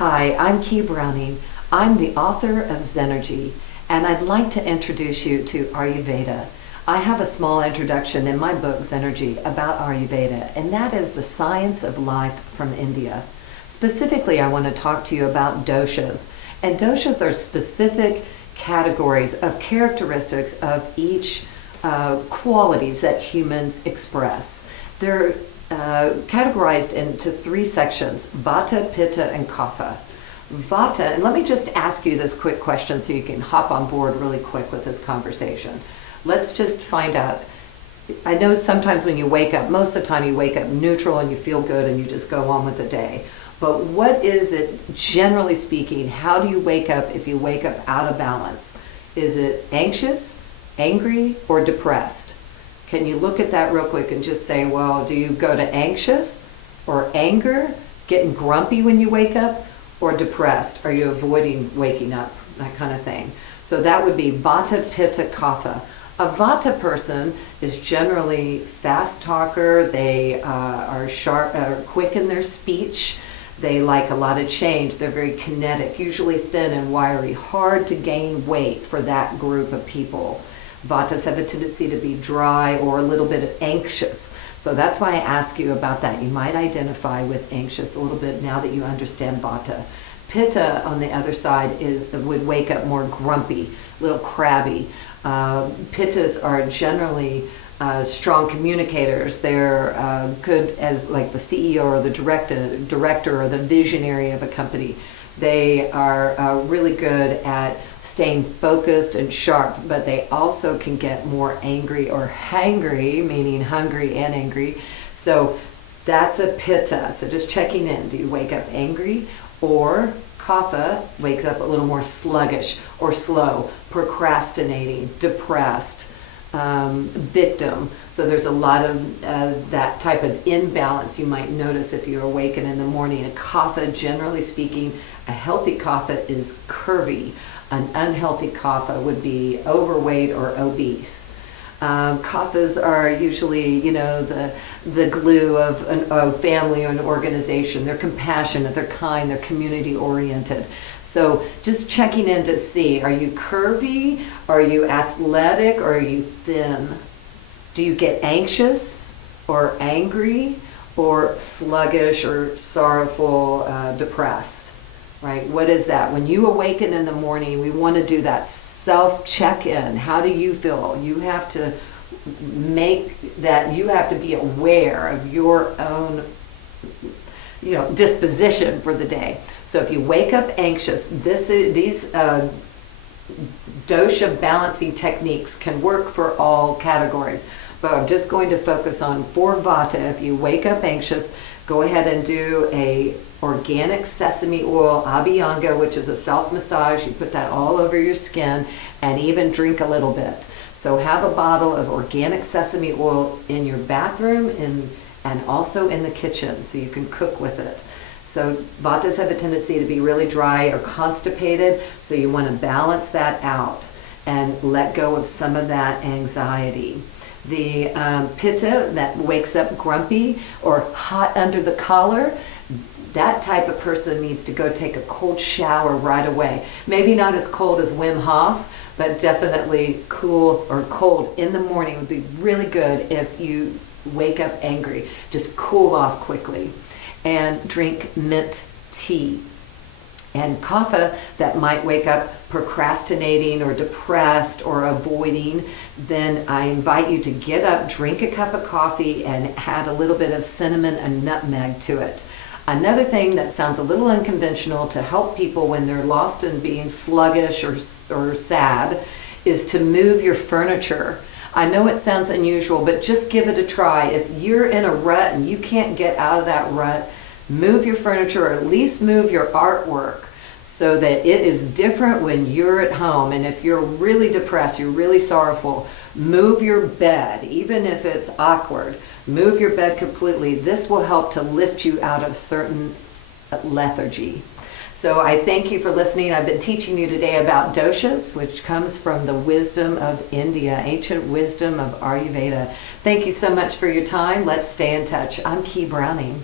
Hi, I'm Key Browning. I'm the author of Zenergy, and I'd like to introduce you to Ayurveda. I have a small introduction in my book, Zenergy, about Ayurveda, and that is the science of life from India. Specifically, I want to talk to you about doshas. And doshas are specific categories of characteristics of each qualities that humans express. They're categorized into three sections: Vata, Pitta, and Kapha. Vata, and let me just ask you this quick question so you can hop on board really quick with this conversation. Let's just find out. I know sometimes when you wake up, most of the time you wake up neutral and you feel good and you just go on with the day. But what is it, generally speaking, how do you wake up if you wake up out of balance? Is it anxious, angry, or depressed? Can you look at that real quick and just say, well, do you go to anxious or anger, getting grumpy when you wake up, or depressed? Are you avoiding waking up? That kind of thing. So that would be Vata, Pitta, Kapha. A Vata person is generally fast talker. They are sharp, quick in their speech. They like a lot of change. They're very kinetic, usually thin and wiry, hard to gain weight for that group of people. Vatas have a tendency to be dry or a little bit anxious. So that's why I ask you about that. You might identify with anxious a little bit now that you understand Vata. Pitta, on the other side, would wake up more grumpy, a little crabby. Pittas are generally strong communicators. They're good as like the CEO or the director or the visionary of a company. They are really good at staying focused and sharp, but they also can get more angry or hangry, meaning hungry and angry. So that's a Pitta. So just checking in. Do you wake up angry? Or Kapha wakes up a little more sluggish or slow, procrastinating, depressed, victim. So there's a lot of that type of imbalance you might notice if you awaken in the morning. A Kapha, generally speaking, a healthy Kapha is curvy. An unhealthy Kapha would be overweight or obese. Kaphas are usually, the glue of a family or an organization. They're compassionate, they're kind, they're community oriented. So just checking in to see, are you curvy, are you athletic, or are you thin? Do you get anxious or angry or sluggish or sorrowful, depressed? Right? What is that? When you awaken in the morning, we want to do that self-check-in. How do you feel? You have to make that, you have to be aware of your own, disposition for the day. So if you wake up anxious, these dosha balancing techniques can work for all categories. But I'm just going to focus on for Vata. If you wake up anxious, go ahead and do a organic sesame oil abhyanga, which is a self-massage. You put that all over your skin and even drink a little bit. So have a bottle of organic sesame oil in your bathroom and also in the kitchen so you can cook with it. So Vatas have a tendency to be really dry or constipated, so you want to balance that out and let go of some of that anxiety. The Pitta that wakes up grumpy or hot under the collar, that type of person needs to go take a cold shower right away. Maybe not as cold as Wim Hof, but definitely cool or cold in the morning would be really good if you wake up angry. Just cool off quickly and drink mint tea. And Kapha that might wake up procrastinating or depressed or avoiding, then I invite you to get up, drink a cup of coffee, and add a little bit of cinnamon and nutmeg to it. Another thing that sounds a little unconventional to help people when they're lost in being sluggish or sad is to move your furniture. I know it sounds unusual, but just give it a try. If you're in a rut and you can't get out of that rut, move your furniture or at least move your artwork so that it is different when you're at home. And if you're really depressed, you're really sorrowful, move your bed, even if it's awkward. Move your bed completely. This will help to lift you out of certain lethargy. So I thank you for listening. I've been teaching you today about doshas, which comes from the wisdom of India, ancient wisdom of Ayurveda. Thank you so much for your time. Let's stay in touch. I'm Key Browning.